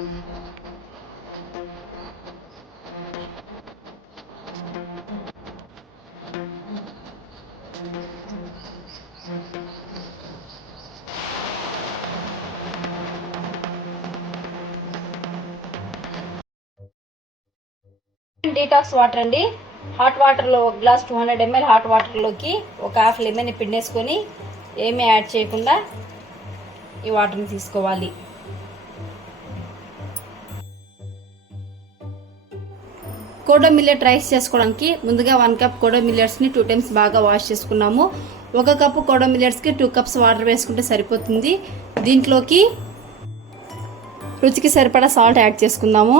Detox water అండి. Hot వాటర్లో ఒక గ్లాస్ 200 ml హాట్ వాటర్లోకి ఒక హాఫ్ లెమన్ పిండేసుకొని ఏమీ యాడ్ చేయకుండా ఈ వాటర్ని తీసుకోవాలి. కోడో మిల్లెట్ రైస్ చేసుకోవడానికి ముందుగా 1 కప్ కోడో మిల్లెట్స్ని 2 టైమ్స్ బాగా వాష్ చేసుకున్నాము. 1 కప్పు కోడో మిల్లెట్స్కి 2 కప్స్ వాటర్ వేసుకుంటే సరిపోతుంది. దీంట్లోకి రుచికి సరిపడా సాల్ట్ యాడ్ చేసుకుందాము.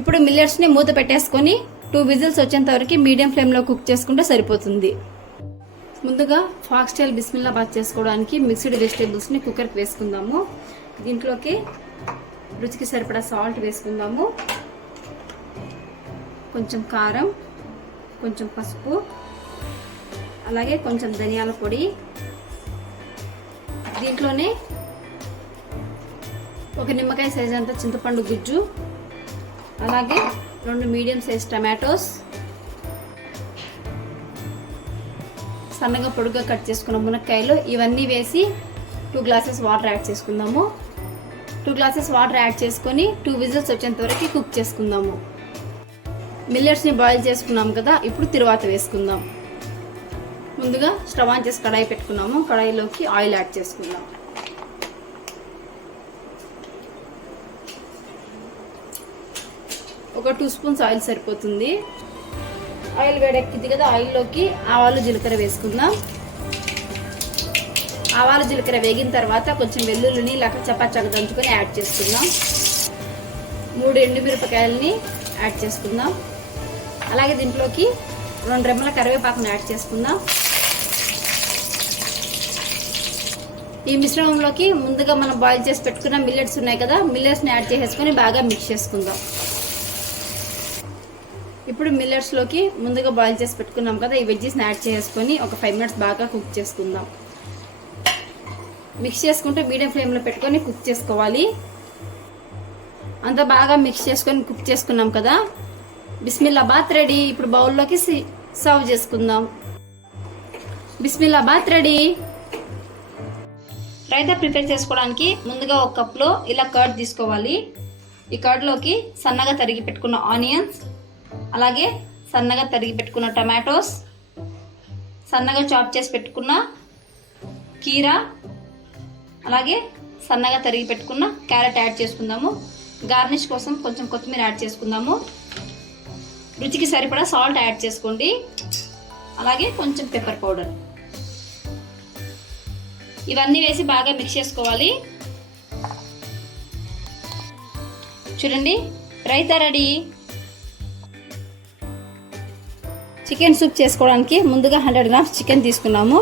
ఇప్పుడు మిల్లెట్స్ని మూత పెట్టేసుకొని 2 విజిల్స్ వచ్చేంత వరకు మీడియం ఫ్లేమ్లో కుక్ చేసుకుంటే సరిపోతుంది. ముందుగా ఫాక్స్టైల్ బిస్మిల్లాబాద్ చేసుకోవడానికి మిక్స్డ్ వెజిటేబుల్స్ని కుక్కర్కి వేసుకుందాము. దీంట్లోకి రుచికి సరిపడా సాల్ట్ వేసుకుందాము, కొంచెం కారం, కొంచెం పసుపు, అలాగే కొంచెం ధనియాల పొడి. దీంట్లోనే ఒక నిమ్మకాయ సైజ్ అంత చింతపండు గుజ్జు, అలాగే 2 మీడియం సైజ్ టమాటోస్, సన్నగా పొడుగ్గా కట్ చేసుకున్న మునక్కాయలు, ఇవన్నీ వేసి 2 గ్లాసెస్ వాటర్ యాడ్ చేసుకుందాము. 2 గ్లాసెస్ వాటర్ యాడ్ చేసుకొని 2 విజిల్స్ వచ్చేంత వరకు కుక్ చేసుకుందాము. మిల్లెట్స్ని బాయిల్ చేసుకున్నాం కదా, ఇప్పుడు తిరువాత వేసుకుందాం. ముందుగా స్టవ్ ఆన్ చేసి కడాయి పెట్టుకున్నాము. కడాయిలోకి ఆయిల్ యాడ్ చేసుకుందాం. ఒక 2 స్పూన్స్ ఆయిల్ సరిపోతుంది. ఆయిల్ వేడెక్కింది కదా, ఆయిల్లోకి ఆవాలు జీలకర్ర వేసుకుందాం. ఆవాలు జీలకర్ర వేగిన తర్వాత కొంచెం వెల్లుల్లిని చపాచగా దంచుకొని యాడ్ చేసుకుందాం. 3 ఎండుమిరపకాయలని యాడ్ చేసుకుందాం. అలాగే దీంట్లోకి 2 రెమ్మల కరివేపాకును యాడ్ చేసుకుందాం. ఈ మిశ్రమంలోకి ముందుగా మనం బాయిల్ చేసి పెట్టుకున్న మిల్లెట్స్ ఉన్నాయి కదా, మిల్లెట్స్ని యాడ్ చేసేసుకొని బాగా మిక్స్ చేసుకుందాం. ఇప్పుడు మిల్లెట్స్లోకి ముందుగా బాయిల్ చేసి పెట్టుకున్నాం కదా, ఈ వెజ్జెస్ని యాడ్ చేసుకొని ఒక 5 మినిట్స్ బాగా కుక్ చేసుకుందాం. మిక్స్ చేసుకుంటే మీడియం ఫ్లేమ్లో పెట్టుకొని కుక్ చేసుకోవాలి. అంతా బాగా మిక్స్ చేసుకొని కుక్ చేసుకున్నాం కదా, బిస్మిల్లాబాత్ రెడీ. ఇప్పుడు బౌల్లోకి సర్వ్ చేసుకుందాం. బిస్మిల్లాబాత్ రెడీ. రైతా ప్రిపేర్ చేసుకోవడానికి ముందుగా ఒక కప్లో ఇలా కర్డ్ తీసుకోవాలి. ఈ కర్డ్లోకి సన్నగా తరిగి పెట్టుకున్న ఆనియన్స్, అలాగే సన్నగా తరిగి పెట్టుకున్న టమాటోస్, సన్నగా చాప్ చేసి పెట్టుకున్న కీరా, అలాగే సన్నగా తరిగి పెట్టుకున్న క్యారెట్ యాడ్ చేసుకుందాము. గార్నిష్ కోసం కొంచెం కొత్తిమీర యాడ్ చేసుకుందాము. రుచికి సరిపడా సాల్ట్ యాడ్ చేసుకోండి, అలాగే కొంచెం పెప్పర్ పౌడర్. ఇవన్నీ వేసి బాగా మిక్స్ చేసుకోవాలి. చూడండి, రైతా రెడీ. చికెన్ సూప్ చేసుకోవడానికి ముందుగా 100 గ్రామ్స్ చికెన్ తీసుకున్నాము.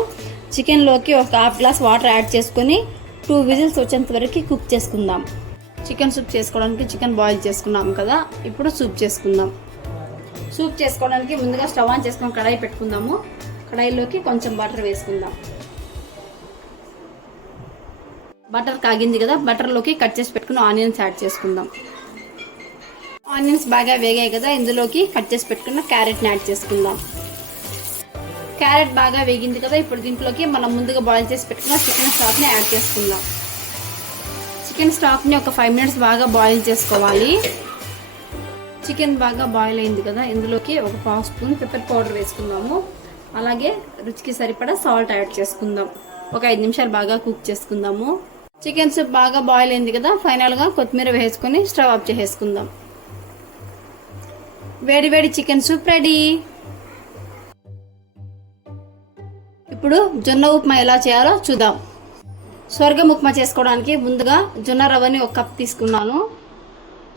చికెన్లోకి ఒక హాఫ్ గ్లాస్ వాటర్ యాడ్ చేసుకొని 2 విజిల్స్ వచ్చేంత వరకు కుక్ చేసుకుందాం. చికెన్ సూప్ చేసుకోవడానికి చికెన్ బాయిల్ చేసుకున్నాం కదా, ఇప్పుడు సూప్ చేసుకుందాం. సూప్ చేసుకోవడానికి ముందుగా స్టవ్ ఆన్ చేసుకొని కడాయి పెట్టుకుందాము. కడాయిలోకి కొంచెం బటర్ వేసుకుందాం. బటర్ కాగింది కదా, బటర్లోకి కట్ చేసి పెట్టుకున్న ఆనియన్స్ యాడ్ చేసుకుందాం. ఆనియన్స్ బాగా వేగాయి కదా, ఇందులోకి కట్ చేసి పెట్టుకున్న క్యారెట్ని యాడ్ చేసుకుందాం. క్యారెట్ బాగా వేగింది కదా, ఇప్పుడు దీంట్లోకి మనం ముందుగా బాయిల్ చేసి పెట్టుకున్న చికెన్ స్టాక్ని యాడ్ చేసుకుందాం. చికెన్ స్టాక్ని ఒక 5 మినిట్స్ బాగా బాయిల్ చేసుకోవాలి. చికెన్ బాగా బాయిల్ అయింది కదా, ఇందులోకి ఒక 1/2 స్పూన్ పెప్పర్ పౌడర్ వేసుకుందాము. అలాగే రుచికి సరిపడా సాల్ట్ యాడ్ చేసుకుందాం. ఒక 5 నిమిషాలు బాగా కుక్ చేసుకుందాము. చికెన్ సూప్ బాగా బాయిల్ అయింది కదా, ఫైనల్గా కొత్తిమీర వేసుకొని స్టవ్ ఆఫ్ చేసేసుకుందాం. వేడి వేడి చికెన్ సూప్ రెడీ. ఇప్పుడు జొన్న ఉప్మా ఎలా చేయాలో చూద్దాం. స్వర్గం ఉప్మా చేసుకోవడానికి ముందుగా జొన్న రవ్వని 1 కప్ తీసుకున్నాను.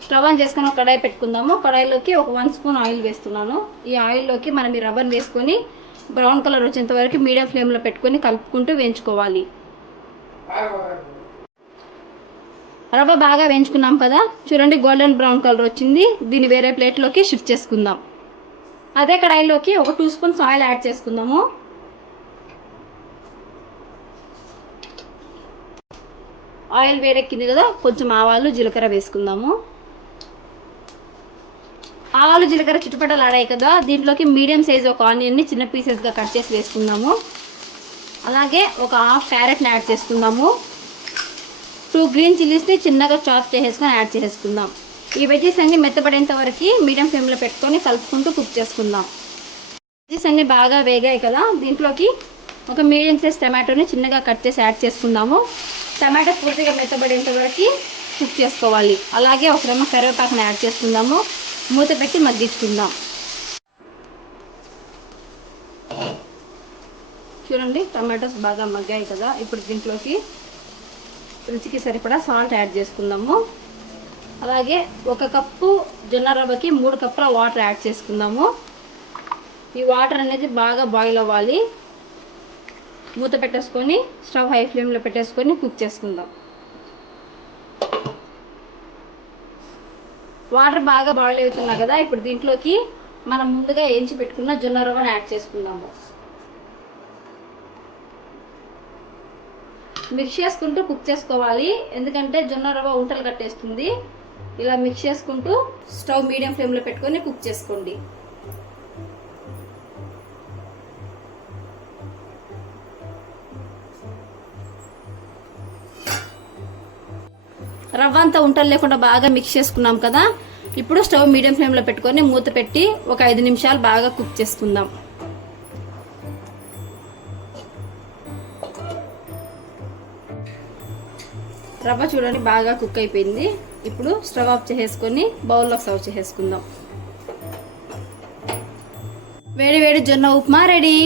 స్టవ్ ఆన్ చేసుకొని ఒక కడాయి పెట్టుకుందాము. కడాయిలోకి ఒక 1 స్పూన్ ఆయిల్ వేస్తున్నాను. ఈ ఆయిల్లోకి మనం ఈ రవ్వని వేసుకొని బ్రౌన్ కలర్ వచ్చేంత వరకు మీడియం ఫ్లేమ్లో పెట్టుకొని కలుపుకుంటూ వేయించుకోవాలి. రవ్వ బాగా వేయించుకున్నాం కదా, చూడండి గోల్డెన్ బ్రౌన్ కలర్ వచ్చింది. దీన్ని వేరే ప్లేట్లోకి షిఫ్ట్ చేసుకుందాం. అదే కడాయిలోకి ఒక 2 స్పూన్స్ ఆయిల్ యాడ్ చేసుకుందాము. ఆయిల్ వేడెక్కింది కదా, కొంచెం ఆవాలు జీలకర్ర వేసుకుందాము. ఆవాలు జీలకర్ర చుట్టుపక్కల ఆడాయి కదా, దీంట్లోకి మీడియం సైజ్ ఒక ఆనియన్ని చిన్న పీసెస్గా కట్ చేసి వేసుకుందాము. అలాగే ఒక హాఫ్ క్యారెట్ని యాడ్ చేసుకుందాము. 2 గ్రీన్ చిల్లీస్ని చిన్నగా చాప్ చేసేసుకొని యాడ్ చేసుకుందాం. ఈ వెజ్జెస్ అన్ని మెత్తబడేంత వరకు మీడియం ఫ్లేమ్లో పెట్టుకొని కలుపుకుంటూ కుక్ చేసుకుందాం. వెజ్జెస్ అన్ని బాగా వేగాయి కదా, దీంట్లోకి ఒక మీడియం సైజ్ టమాటోని చిన్నగా కట్ చేసి యాడ్ చేసుకుందాము. టమాటో పూర్తిగా మెత్తబడేంత వరకు కుక్ చేసుకోవాలి. అలాగే ఒక రెమ్మ కరివేపాకుని యాడ్ చేసుకుందాము. మూత పెట్టి మగ్గించుకుందాం. చూడండి, టమాటోస్ బాగా మగ్గాయి కదా, ఇప్పుడు దీంట్లోకి రుచికి సరిపడా సాల్ట్ యాడ్ చేసుకుందాము. అలాగే 1 కప్పు జొన్న రవ్వకి 3 కప్పుల వాటర్ యాడ్ చేసుకుందాము. ఈ వాటర్ అనేది బాగా బాయిల్ అవ్వాలి. మూత పెట్టేసుకొని స్టవ్ హై ఫ్లేమ్లో పెట్టేసుకొని కుక్ చేసుకుందాం. వాటర్ బాగా బాయిల్ అవుతున్నాయి కదా, ఇప్పుడు దీంట్లోకి మనం ముందుగా వేయించి పెట్టుకున్న జొన్న రవ్వను యాడ్ చేసుకుందాము. మిక్స్ చేసుకుంటూ కుక్ చేసుకోవాలి, ఎందుకంటే జొన్న రవ్వ ఉంటలు కట్టేస్తుంది. ఇలా మిక్స్ చేసుకుంటూ స్టవ్ మీడియం ఫ్లేమ్లో పెట్టుకొని కుక్ చేసుకోండి. రవ్వ అంతా ఉంటలు లేకుండా బాగా మిక్స్ చేసుకున్నాం కదా, ఇప్పుడు స్టవ్ మీడియం ఫ్లేమ్లో పెట్టుకొని మూత పెట్టి ఒక 5 నిమిషాలు బాగా కుక్ చేసుకుందాం. రవ్వ చూడండి బాగా కుక్ అయిపోయింది. ఇప్పుడు స్టవ్ ఆఫ్ చేసేసుకొని బౌల్లో సర్వ్ చేసేసుకుందాం. వేడి వేడి జొన్న ఉప్మా రెడీ.